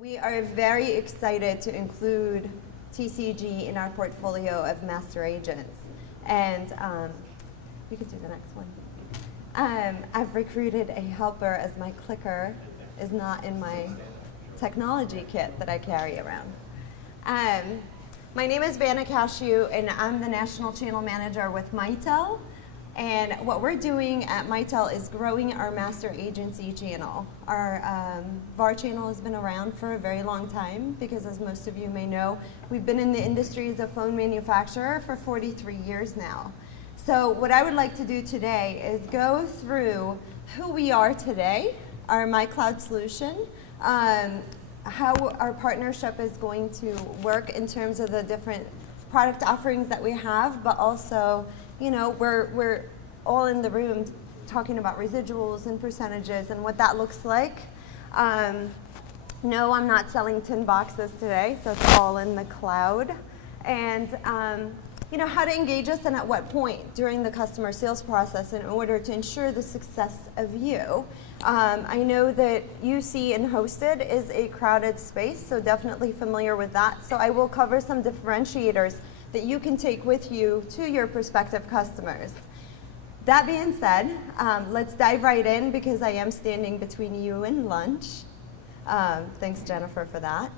We are very excited to include TCG in our portfolio of master agents. And we could do the next one. I've recruited a helper as my clicker is not in my technology kit that I carry around. My name is Bana, Qashu, and I'm the National Channel Manager with Mitel. And what we're doing at Mitel is growing our master agency channel. Our VAR channel has been around for a very long time because, as most of you may know, we've been in the industry as a phone manufacturer for 43 years now. So what I would like to do today is go through who we are today, our MyCloud solution, how our partnership is going to work in terms of the different product offerings that we have, but also, you know, we're all in the room talking about residuals and percentages and what that looks like. No, I'm not selling tin boxes today, so it's all in the cloud. And you know, how to engage us and at what point during the customer sales process in order to ensure the success of you. I know that UC and hosted is a crowded space, so definitely familiar with that. So I will cover some differentiators that you can take with you to your prospective customers. That being said, let's dive right in because I am standing between you and lunch. Thanks, Jennifer, for that.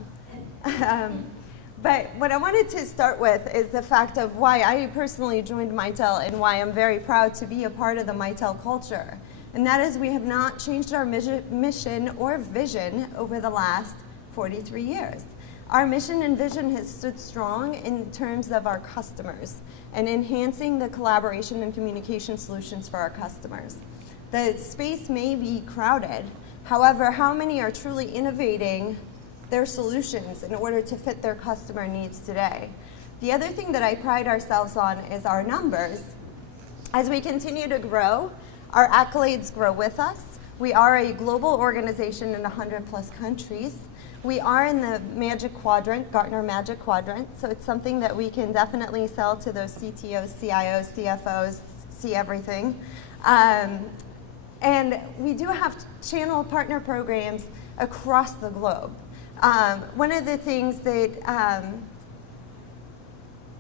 But what I wanted to start with is the fact of why I personally joined Mitel and why I'm very proud to be a part of the Mitel culture. And that is we have not changed our mission or vision over the last 43 years. Our mission and vision has stood strong in terms of our customers and enhancing the collaboration and communication solutions for our customers. The space may be crowded, however, how many are truly innovating their solutions in order to fit their customer needs today? The other thing that I pride ourselves on is our numbers. As we continue to grow, our accolades grow with us. We are a global organization in 100+ countries. We are in the Magic Quadrant, Gartner Magic Quadrant, so it's something that we can definitely sell to those CTOs, CIOs, CFOs, see everything. And we do have channel partner programs across the globe. One of the things that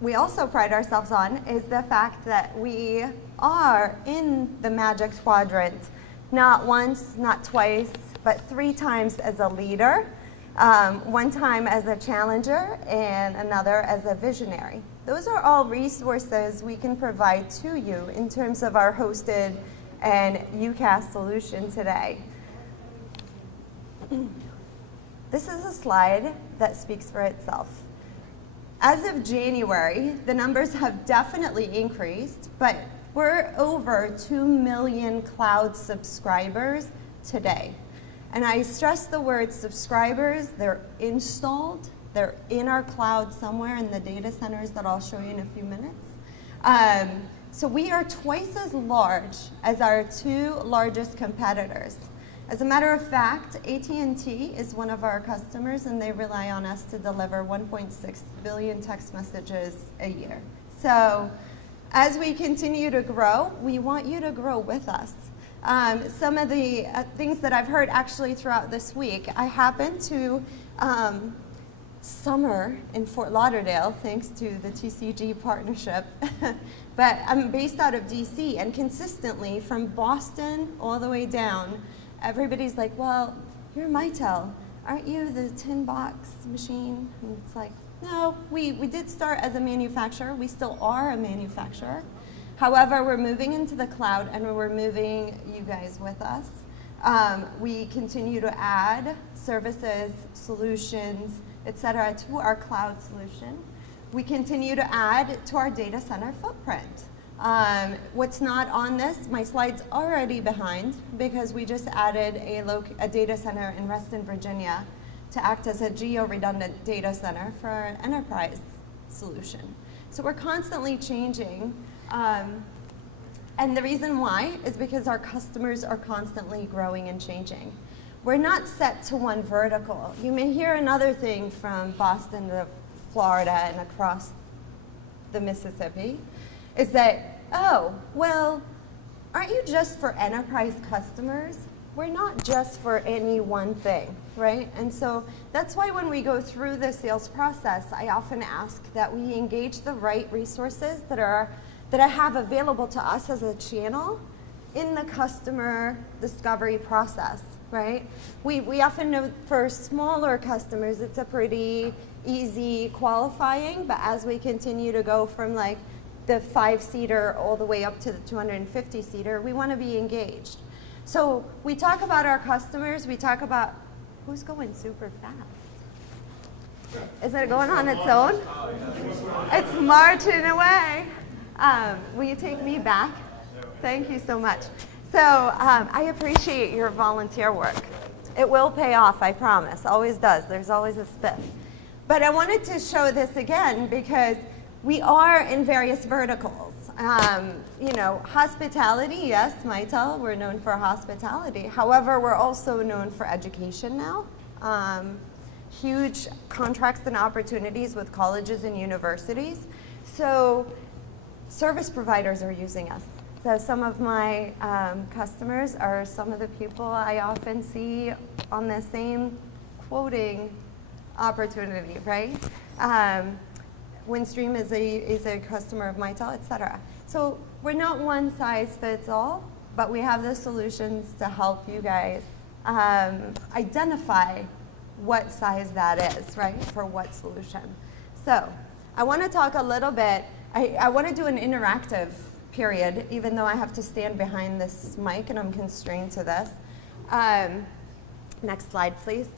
we also pride ourselves on is the fact that we are in the Magic Quadrant, not once, not twice, but 3 times as a leader. One time as a challenger and another as a visionary. Those are all resources we can provide to you in terms of our hosted and UCaaS solution today. This is a slide that speaks for itself. As of January, the numbers have definitely increased, but we're over 2 million cloud subscribers today. And I stress the word subscribers. They're installed. They're in our cloud somewhere in the data centers that I'll show you in a few minutes. So we are twice as large as our 2 largest competitors. As a matter of fact, AT&T is one of our customers, and they rely on us to deliver 1.6 billion text messages a year. So as we continue to grow, we want you to grow with us. Some of the things that I've heard actually throughout this week, I happened to summer in Fort Lauderdale, thanks to the TCG partnership, but I'm based out of DC, and consistently from Boston all the way down, everybody's like, well, you're Mitel, aren't you the tin box machine? And it's like, no, we did start as a manufacturer, we still are a manufacturer. However, we're moving into the cloud and we're moving you guys with us. We continue to add services, solutions, etc. to our cloud solution. We continue to add to our data center footprint. What's not on this, my slide's already behind because we just added a data center in Reston, Virginia to act as a geo-redundant data center for our enterprise solution. So we're constantly changing. And the reason why is because our customers are constantly growing and changing. We're not set to one vertical. You may hear another thing from Boston to Florida and across the Mississippi, is that, oh, well, aren't you just for enterprise customers? we're not just for any one thing, right? And so that's why when we go through the sales process, I often ask that we engage the right resources that I have available to us as a channel in the customer discovery process, right? We often know for smaller customers, it's a pretty easy qualifying, but as we continue to go from like the 5-seater all the way up to the 250-seater, we want to be engaged. So we talk about our customers, we talk about who's going super fast. Is it going on its own? It's marching away. Will you take me back? Thank you so much. So I appreciate your volunteer work. It will pay off, I promise. Always does. There's always a spiff. But I wanted to show this again because we are in various verticals. You know, hospitality, yes, Mitel, we're known for hospitality. However, we're also known for education now. Huge contracts and opportunities with colleges and universities. So service providers are using us. So some of my customers are some of the people I often see on the same quoting opportunity, right? Windstream is a customer of Mitel, et cetera. So we're not one size fits all, but we have the solutions to help you guys identify what size that is, right, for what solution. So I want to talk a little bit, I want to do an interactive period, even though I have to stand behind this mic and I'm constrained to this. Next slide, please.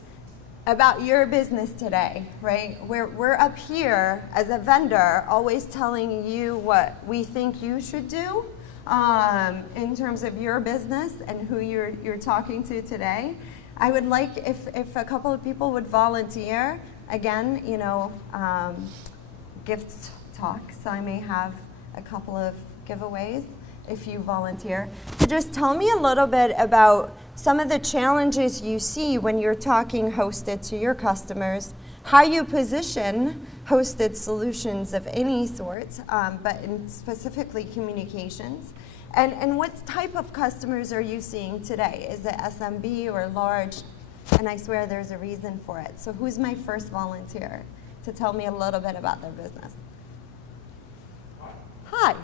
About your business today, right? We're up here as a vendor always telling you what we think you should do in terms of your business and who you're talking to today. I would like if a couple of people would volunteer, again, you know, gift talk, so I may have a couple of giveaways if you volunteer, to just tell me a little bit about some of the challenges you see when you're talking hosted to your customers, how you position hosted solutions of any sort, but in specifically communications, and what type of customers are you seeing today? Is it SMB or large? And I swear there's a reason for it. So who's my first volunteer to tell me a little bit about their business? Hi.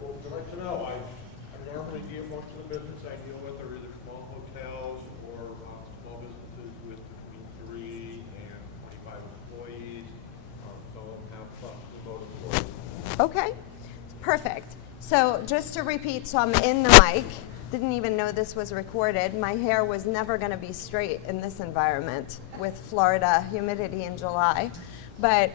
Well, I'd like to know, I normally deal most of the business I deal with are either small hotels or small businesses with between 3 and 25 employees. Some of them have plus remote employees. Okay, perfect. So just to repeat, so I'm in the mic. Didn't even know this was recorded. My hair was never going to be straight in this environment with Florida humidity in July. But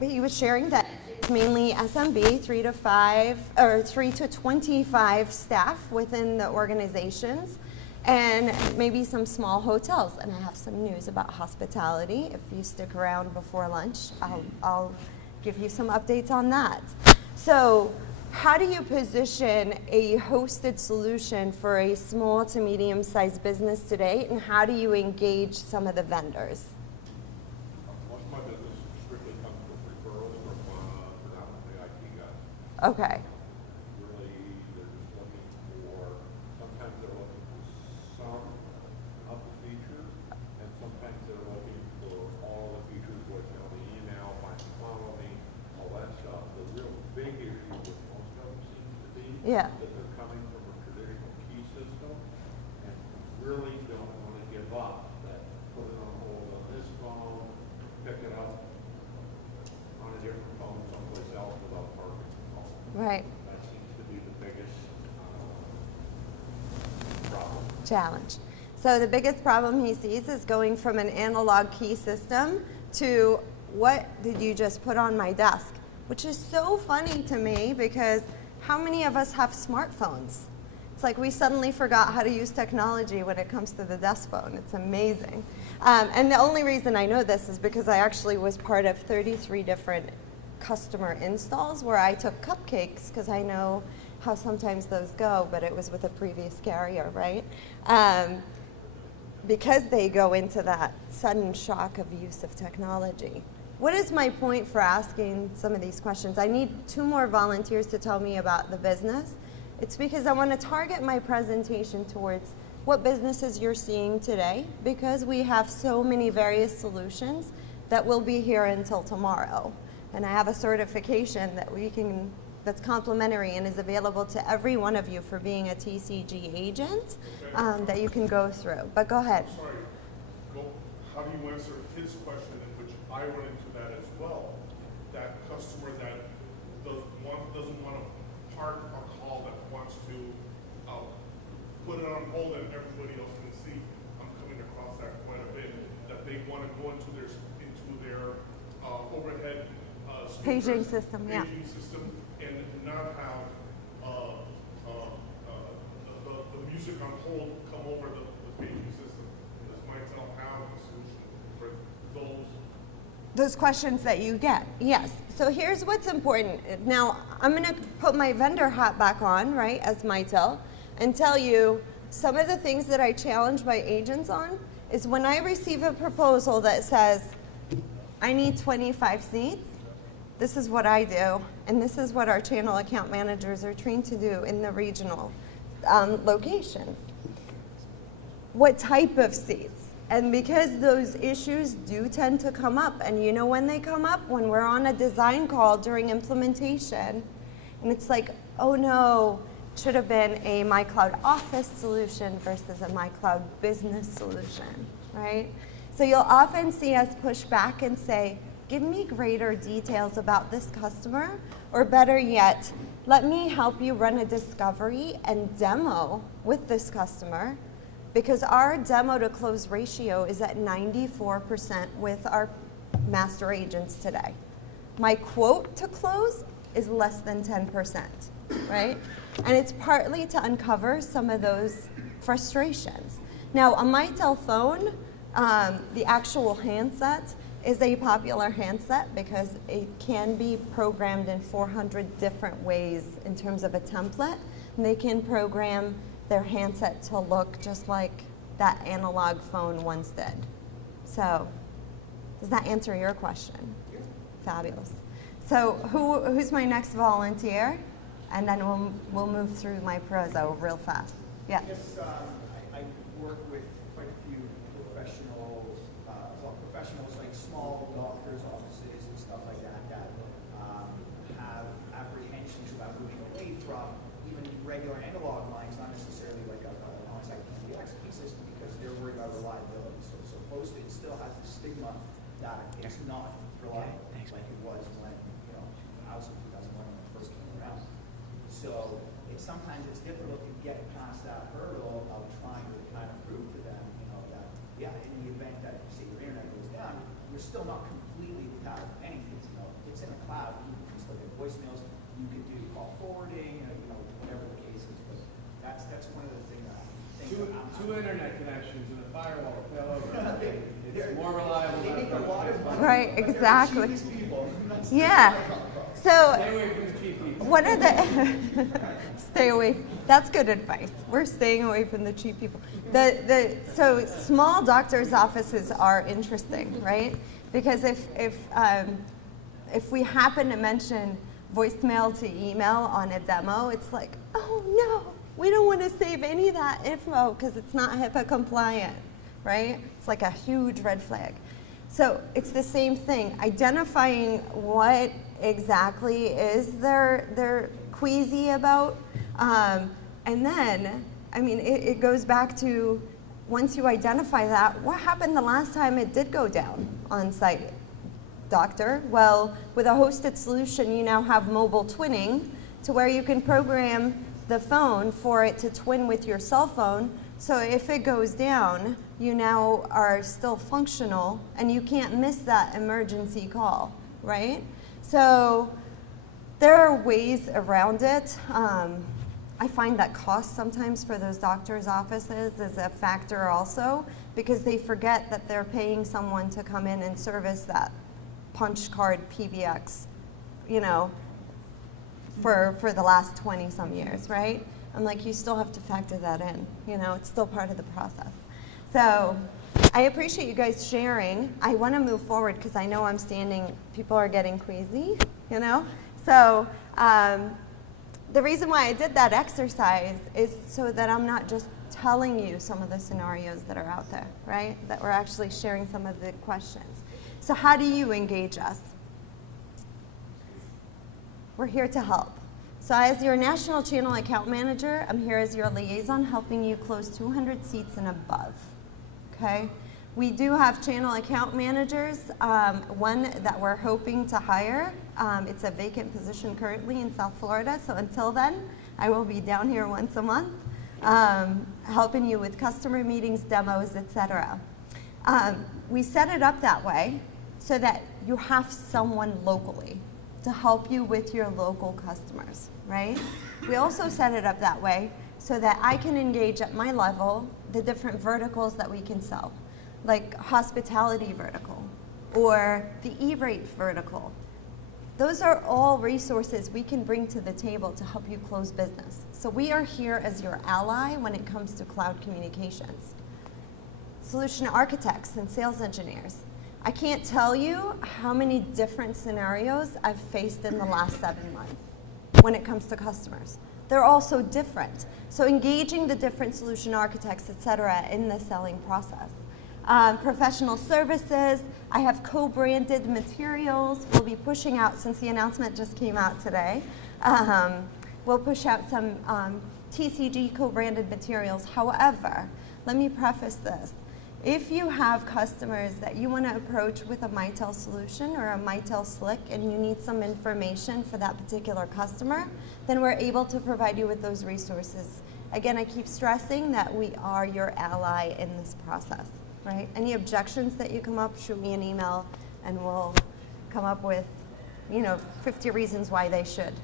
he was sharing that it's mainly SMB, 3 to 5 or 3 to 25 staff within the organizations, and maybe some small hotels. And I have some news about hospitality. If you stick around before lunch, I'll give you some updates on that. So how do you position a hosted solution for a small to medium-sized business today, and how do you engage some of the vendors? Most of my business strictly comes with referrals from predominantly IT guys. Okay. Really, they're just looking for, sometimes they're looking for some of the features, and sometimes they're looking for all the features, which, you know, the email, find and follow me, all that stuff. The real big issue with most of them seems to be Yeah. that they're coming from a traditional key system and really don't want to give up that, put it on hold on this phone, pick it up on a different phone someplace else without parking the phone. Right. That seems to be the biggest problem. Challenge. So the biggest problem he sees is going from an analog key system to what did you just put on my desk? Which is so funny to me because how many of us have smartphones? It's like we suddenly forgot how to use technology when it comes to the desk phone. It's amazing. And the only reason I know this is because I actually was part of 33 different customer installs where I took cupcakes because I know how sometimes those go, but it was with a previous carrier, right? Because they go into that sudden shock of use of technology. What is my point for asking some of these questions? I need 2 more volunteers to tell me about the business It's because I want to target my presentation towards what businesses you're seeing today, because we have so many various solutions that will be here until tomorrow. And I have a certification that that's complimentary and is available to every one of you for being a TCG agent that you can go through. But go ahead. Sorry, how do you answer his question, in which I run into that as well? That customer that doesn't want to park a call, that wants to put it on hold and everybody else can see. I'm coming across that quite a bit. That they want to go into their overhead Paging system, yeah. paging system, and not have the music on hold come over the paging system. Does Mitel have a solution for those questions that you get? Yes. So here's what's important. Now, I'm going to put my vendor hat back on, right, as Mitel, and tell you some of the things that I challenge my agents on is when I receive a proposal that says, I need 25 seats, this is what I do, and this is what our channel account managers are trained to do in the regional locations. What type of seats? And because those issues do tend to come up, and you know when they come up? When we're on a design call during implementation, and it's like, oh no, it should have been a MyCloud Office solution versus a MyCloud Business solution, right? So you'll often see us push back and say, give me greater details about this customer, or better yet, let me help you run a discovery and demo with this customer, because our demo to close ratio is at 94% with our master agents today. My quote to close is less than 10%, right? And it's partly to uncover some of those frustrations. Now, a Mitel phone, the actual handset, is a popular handset because it can be programmed in 400 different ways in terms of a template. And they can program their handset to look just like that analog phone once did. So, does that answer your question? Yeah. Fabulous. So, who's my next volunteer? And then we'll move through my proso real fast. Yeah. Yes, I work with quite a few professionals like small doctors' offices and stuff like that have apprehensions about moving away from even regular analog lines, not necessarily like an on-site PBX key system, because they're worried about reliability. So postage still has the stigma that it's not reliable like it was when 2000, 2001 when it first came around. So sometimes it's difficult to get past that hurdle of trying to kind of prove to them, that in the event that say your internet goes down, you're still not completely without anything. It's in the cloud. You can still get voicemails. You can do call forwarding. Whatever the case is. But that's one of the things that I think. Two internet connections and a firewall fell over. It's more reliable. They make a lot of money. Right. Exactly. Yeah. So. Stay away from the cheap people. One of the stay away. That's good advice. We're staying away from the cheap people. So small doctors' offices are interesting, right? Because if we happen to mention voicemail to email on a demo, it's like, oh no, we don't want to save any of that info because it's not HIPAA compliant, right? It's like a huge red flag. So it's the same thing, identifying what exactly is they're queasy about, and then, it goes back to, once you identify that, what happened the last time it did go down on site, doctor? Well, with a hosted solution, you now have mobile twinning to where you can program the phone for it to twin with your cell phone. So if it goes down, you now are still functional and you can't miss that emergency call, right? So there are ways around it. I find that cost sometimes for those doctors' offices is a factor also, because they forget that they're paying someone to come in and service that punch card PBX, for the last 20 some years, right? I'm like, you still have to factor that in, it's still part of the process. So I appreciate you guys sharing. I want to move forward because I know people are getting crazy, So the reason why I did that exercise is so that I'm not just telling you some of the scenarios that are out there, right? That we're actually sharing some of the questions. So how do you engage us? We're here to help. So as your national channel account manager, I'm here as your liaison, helping you close 200 seats and above, okay? We do have channel account managers, one that we're hoping to hire. It's a vacant position currently in South Florida, so until then, I will be down here once a month, helping you with customer meetings, demos, etc. We set it up that way so that you have someone locally to help you with your local customers, right? We also set it up that way so that I can engage at my level the different verticals that we can sell, like hospitality vertical or the E-rate vertical. Those are all resources we can bring to the table to help you close business. So we are here as your ally when it comes to cloud communications. Solution architects and sales engineers. I can't tell you how many different scenarios I've faced in the last 7 months when it comes to customers. They're all so different. So engaging the different solution architects, et cetera, in the selling process. Professional services, I have co-branded materials. We'll be pushing out, since the announcement just came out today, we'll push out some TCG co-branded materials. However, let me preface this. If you have customers that you want to approach with a Mitel solution or a Mitel Slick and you need some information for that particular customer, then we're able to provide you with those resources. Again, I keep stressing that we are your ally in this process, right? Any objections that you come up, shoot me an email and we'll come up with, 50 reasons why they should.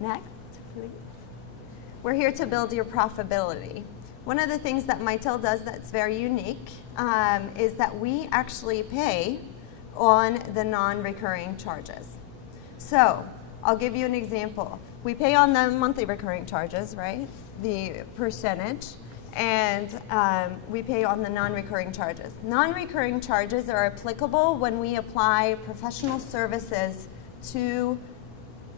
Next, please. We're here to build your profitability. One of the things that Mitel does that's very unique is that we actually pay on the non-recurring charges. So I'll give you an example. We pay on the monthly recurring charges, right? The percentage, and we pay on the non-recurring charges. Non-recurring charges are applicable when we apply professional services to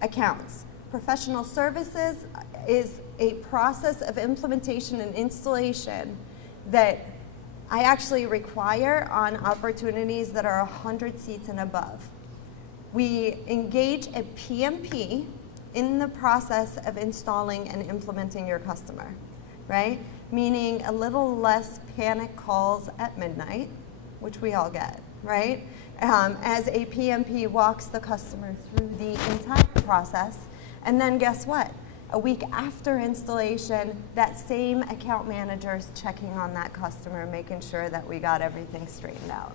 accounts. Professional services is a process of implementation and installation that I actually require on opportunities that are 100 seats and above. We engage a PMP in the process of installing and implementing your customer, right? Meaning a little less panic calls at midnight, which we all get, right? As a PMP walks the customer through the entire process, and then guess what? A week after installation, that same account manager is checking on that customer, making sure that we got everything straightened out.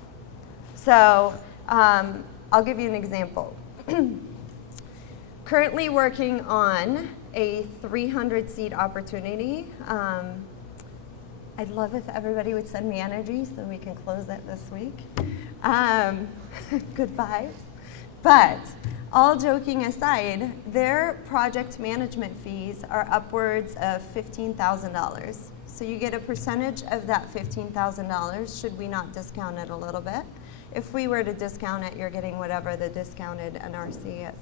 So I'll give you an example. Currently working on a 300-seat opportunity. I'd love if everybody would send me energy so we can close it this week. Good vibes. But all joking aside, their project management fees are upwards of $15,000. So you get a percentage of that $15,000 should we not discount it a little bit. If we were to discount it, you're getting whatever the discounted NRC is.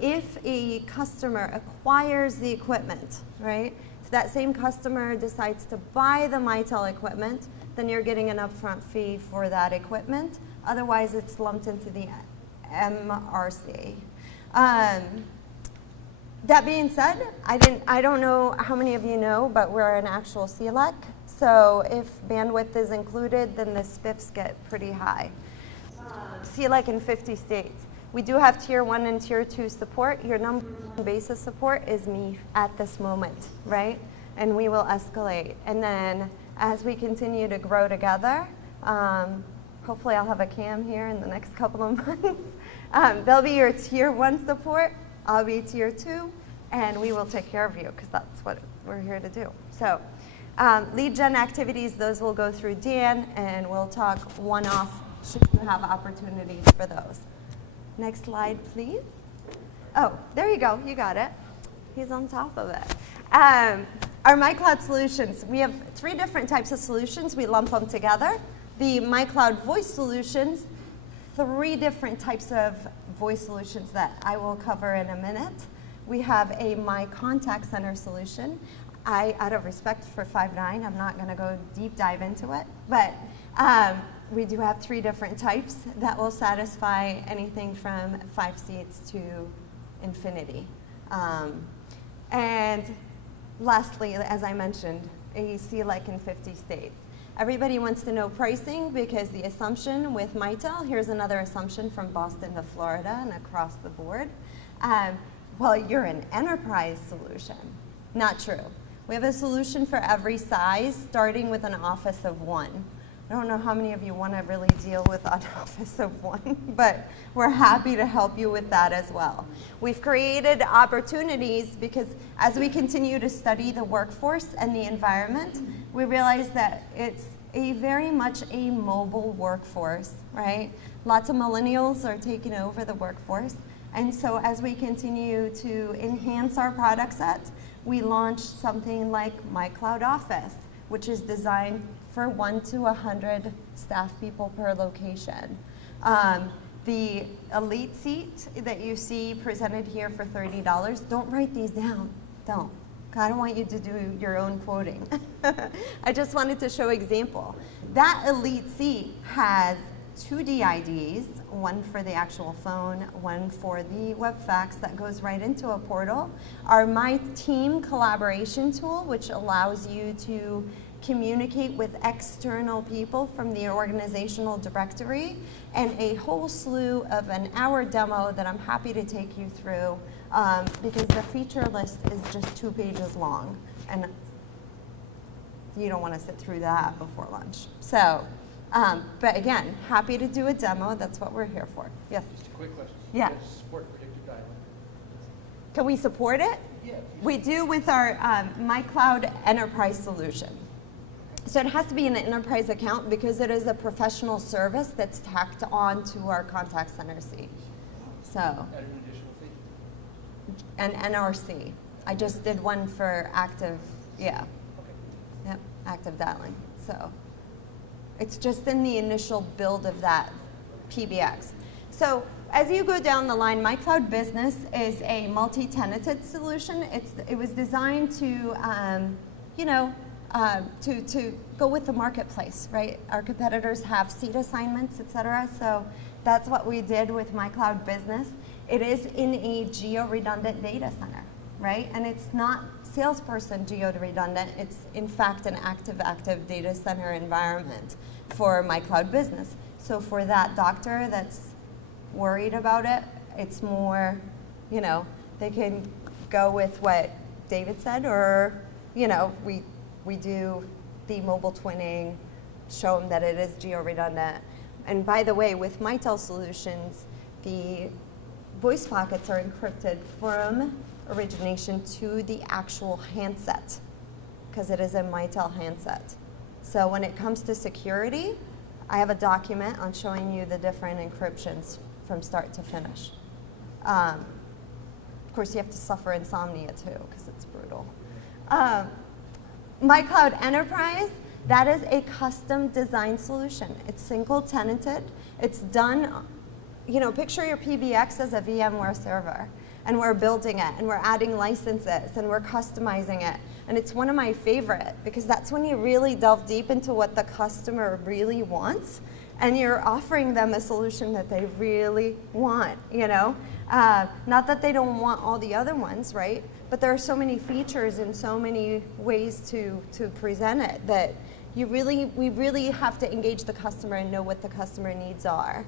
If a customer acquires the equipment, right? If that same customer decides to buy the Mitel equipment, then you're getting an upfront fee for that equipment. Otherwise, it's lumped into the MRC. That being said, I don't know how many of you know, but we're an actual CLEC. So if bandwidth is included, then the spiffs get pretty high. CLEC in 50 states. We do have tier 1 and tier 2 support. Your number one basis support is me at this moment, right? And we will escalate. And then as we continue to grow together, hopefully I'll have a cam here in the next couple of months. They'll be your tier 1 support. I'll be tier 2, and we will take care of you because that's what we're here to do. So lead gen activities, those will go through Dan, and we'll talk one-off should you have opportunities for those. Next slide, please. Oh, there you go. You got it. He's on top of it. Our MyCloud solutions. We have 3 different types of solutions. We lump them together. The MyCloud voice solutions three different types of voice solutions that I will cover in a minute. We have a My Contact Center solution. Out of respect for 5'9", I'm not going to go deep dive into it, but we do have three different types that will satisfy anything from 5 seats to infinity. And lastly, as I mentioned, AEC like in 50 states. Everybody wants to know pricing because the assumption with Mitel, here's another assumption from Boston to Florida and across the board. Well, you're an enterprise solution. Not true. We have a solution for every size, starting with an office of 1. I don't know how many of you want to really deal with an office of 1, but we're happy to help you with that as well. We've created opportunities because as we continue to study the workforce and the environment, we realize that it's very much a mobile workforce, right? Lots of millennials are taking over the workforce. And so as we continue to enhance our product set, we launched something like My Cloud Office, which is designed for 1 to 100 staff people per location. The elite seat that you see presented here for $30, don't write these down, don't. I don't want you to do your own quoting. I just wanted to show example. That elite seat has 2 DIDs, one for the actual phone, one for the web fax that goes right into a portal. Our My Team collaboration tool, which allows you to communicate with external people from the organizational directory, and a whole slew of an hour demo that I'm happy to take you through because the feature list is just 2 pages long, and you don't want to sit through that before lunch. So, but again, happy to do a demo. That's what we're here for. Yes? Just a quick question. Yeah. Do you guys support predictive dialing? Can we support it? Yeah. We do with our My Cloud Enterprise solution. So it has to be an enterprise account because it is a professional service that's tacked on to our contact center seat. So, At an additional fee? an NRC. I just did one for active, yeah. Okay. Yep, active dialing. So it's just in the initial build of that PBX. So as you go down the line, My Cloud Business is a multi-tenanted solution. It was designed to, to go with the marketplace, right? Our competitors have seat assignments, et cetera. So that's what we did with My Cloud Business. It is in a geo-redundant data center, right? And it's not salesperson geo-redundant. It's in fact an active data center environment for My Cloud Business. So for that doctor that's worried about it, it's more, they can go with what David said, or, we do the mobile twinning, show them that it is geo-redundant. And by the way, with Mitel solutions, the voice pockets are encrypted from origination to the actual handset, because it is a Mitel handset. So when it comes to security, I have a document on showing you the different encryptions from start to finish. Of course, you have to suffer insomnia too, because it's brutal. My Cloud Enterprise, that is a custom design solution. It's single tenanted. It's done, picture your PBX as a VMware server, and we're building it, and we're adding licenses, and we're customizing it. And it's one of my favorite, because that's when you really delve deep into what the customer really wants, and you're offering them a solution that they really want, Not that they don't want all the other ones, right? But there are so many features and so many ways to present it that we really have to engage the customer and know what the customer needs are.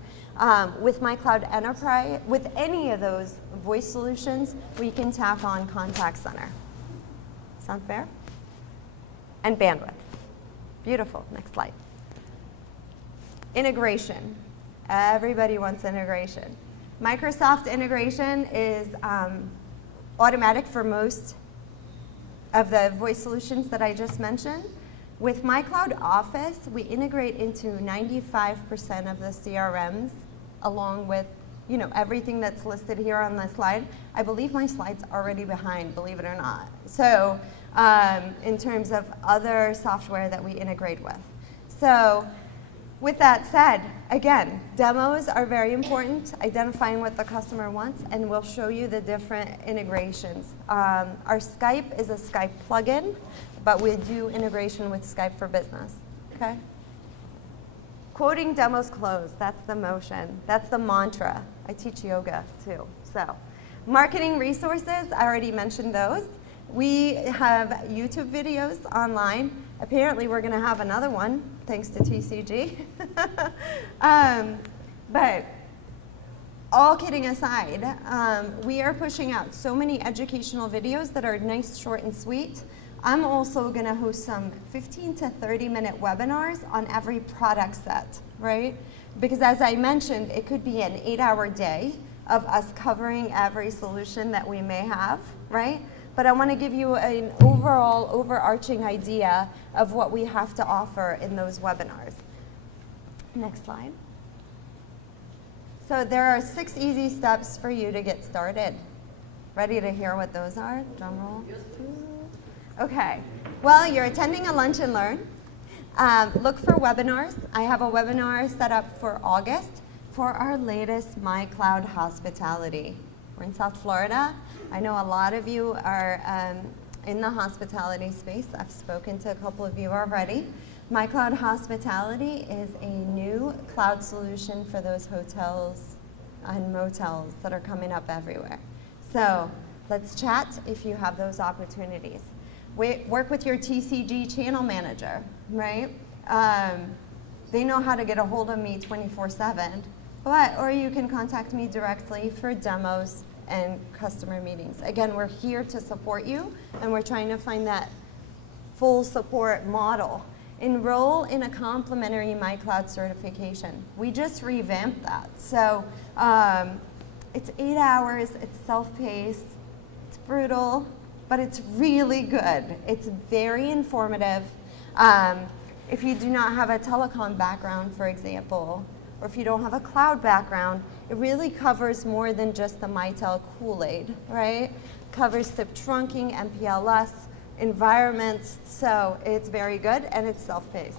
With My Cloud Enterprise, with any of those voice solutions, we can tack on contact center. Sound fair? And bandwidth. Beautiful. Next slide. Integration. Everybody wants integration. Microsoft integration is automatic for most of the voice solutions that I just mentioned. With My Cloud Office, we integrate into 95% of the CRMs, along with everything that's listed here on the slide. I believe my slide's already behind, believe it or not. So in terms of other software that we integrate with. So With that said, again, demos are very important, identifying what the customer wants, and we'll show you the different integrations. Our Skype is a Skype plugin, but we do integration with Skype for Business, okay? Quoting demos closed, that's the motion, that's the mantra. I teach yoga too, so. Marketing resources, I already mentioned those. We have YouTube videos online. Apparently we're gonna have another one, thanks to TCG. But all kidding aside, we are pushing out so many educational videos that are nice, short, and sweet. I'm also gonna host some 15 to 30-minute webinars on every product set, right? Because as I mentioned, it could be an 8-hour day of us covering every solution that we may have, right? But I want to give you an overall, overarching idea of what we have to offer in those webinars. Next slide. So there are 6 easy steps for you to get started. Ready to hear what those are? Drum roll. Okay. Well, you're attending a lunch and learn. Look for webinars. I have a webinar set up for August for our latest My Cloud Hospitality. We're in South Florida. I know a lot of you are in the hospitality space. I've spoken to a couple of you already. My Cloud Hospitality is a new cloud solution for those hotels and motels that are coming up everywhere. So let's chat if you have those opportunities. Work with your TCG channel manager, right? They know how to get a hold of me 24/7, or you can contact me directly for demos and customer meetings. Again, we're here to support you, and we're trying to find that full support model. Enroll in a complimentary MyCloud certification. We just revamped that. So it's 8 hours, it's self-paced, it's brutal, but it's really good. It's very informative. If you do not have a telecom background, for example, or if you don't have a cloud background, it really covers more than just the Mitel Kool-Aid, right? Covers SIP trunking, MPLS, environments, so it's very good and it's self-paced.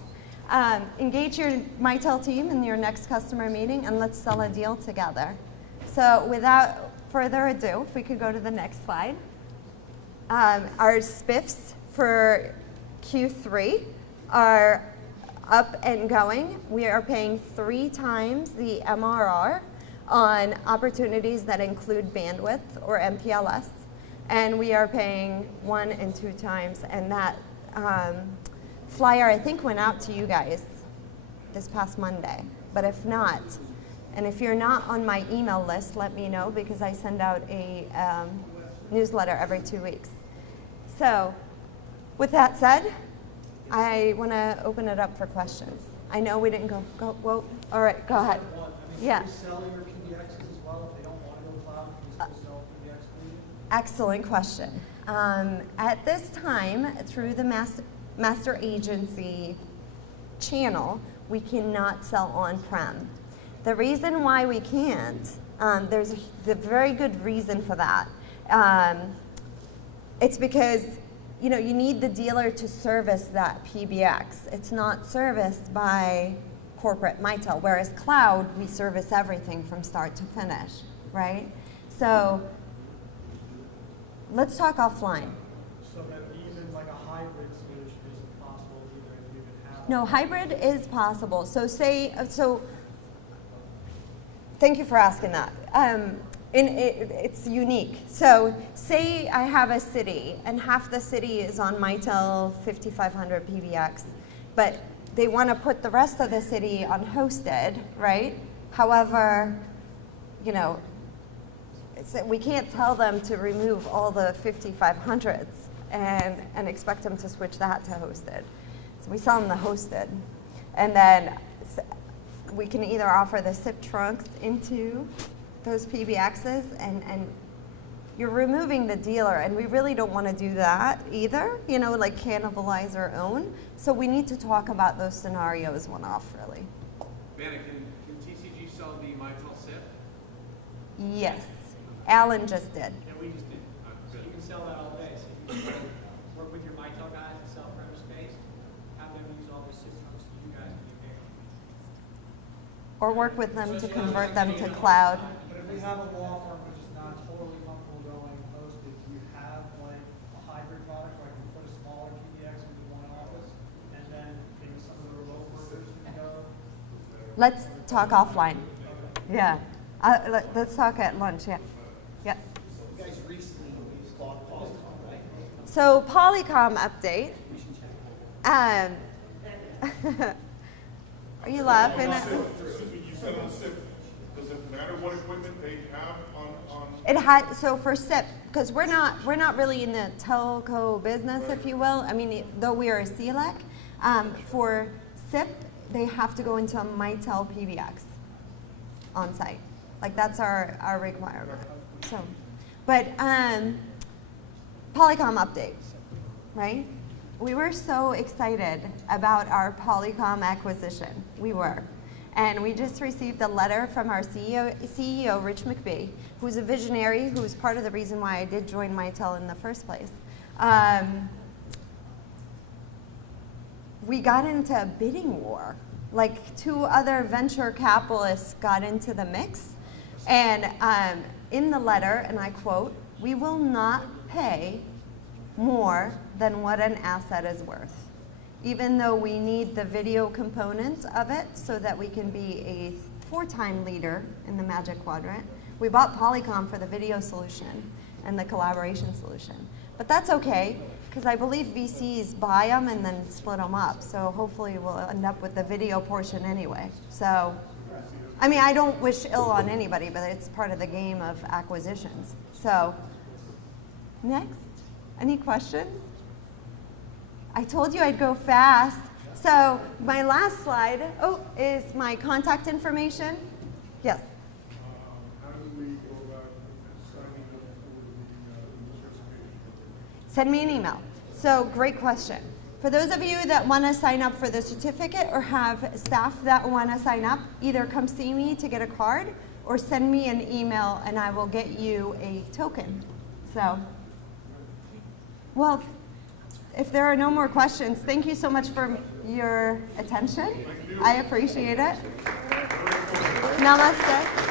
Engage your Mitel team in your next customer meeting and let's sell a deal together. So without further ado, if we could go to the next slide. Our spiffs for Q3 are up and going. We are paying 3 times the MRR on opportunities that include bandwidth or MPLS, and we are paying 1 and 2 times. And that flyer, I think, went out to you guys this past Monday. But if not, and if you're not on my email list, let me know, because I send out a newsletter every 2 weeks. So with that said, I want to open it up for questions. I know we didn't go, whoa, all right, go ahead. Yeah. Can you sell your PBXs as well if they don't want to go cloud? Can you still sell PBX for you? Excellent question. At this time, through the master agency channel, we cannot sell on-prem. The reason why we can't, there's a very good reason for that. It's because you need the dealer to service that PBX. It's not serviced by corporate Mitel, whereas cloud, we service everything from start to finish, right? So let's talk offline. So that even like a hybrid solution isn't possible either if you even have. No, hybrid is possible. So thank you for asking that. It's unique. So say I have a city and half the city is on Mitel 5500 PBX, but they want to put the rest of the city on hosted, right? However, we can't tell them to remove all the 5500s and expect them to switch that to hosted. So we sell them the hosted. And then we can either offer the SIP trunks into those PBXs, and you're removing the dealer, and we really don't want to do that either, like cannibalize our own. So we need to talk about those scenarios one-off, really. Bana, can TCG sell the Mitel SIP? Yes, Alan just did. Yeah, we just did. So you can sell that all day. So you can work with your Mitel guys and sell premise based, have them use all the systems that you guys can do. or work with them to convert them to cloud. But if we have a law firm which is not totally comfortable going hosted, do you have like a hybrid product where I can put a smaller PBX into one office and then maybe some of the remote workers can go? Let's talk offline. Yeah. Let's talk at lunch. Yeah. Yeah. You guys recently bought Polycom, right? So Polycom update. Are you laughing at me? Excuse me, you said on SIP, does it matter what equipment they have on? It had so for SIP because we're not really in the telco business, if you will. I mean, though we are a CLEC, for SIP they have to go into a Mitel PBX on site. Like that's our requirement. So, but Polycom update, right? We were so excited about our Polycom acquisition. We were. And we just received a letter from our CEO Rich McBee, who's a visionary, who's part of the reason why I did join Mitel in the first place. We got into a bidding war. Like 2 other venture capitalists got into the mix. And in the letter, and I quote, "We will not pay more than what an asset is worth, even though we need the video component of it so that we can be a 4-time leader in the Magic Quadrant. We bought Polycom for the video solution and the collaboration solution. But that's okay, because I believe VCs buy them and then split them up. So hopefully we'll end up with the video portion anyway. So, I mean, I don't wish ill on anybody, but it's part of the game of acquisitions. So, next. Any questions? I told you I'd go fast. So my last slide, is my contact information. Yes. How do we go about signing up for the certification? Send me an email. So great question. For those of you that want to sign up for the certificate or have staff that want to sign up, either come see me to get a card or send me an email and I will get you a token. So, well, if there are no more questions, thank you so much for your attention. I appreciate it. Namaste.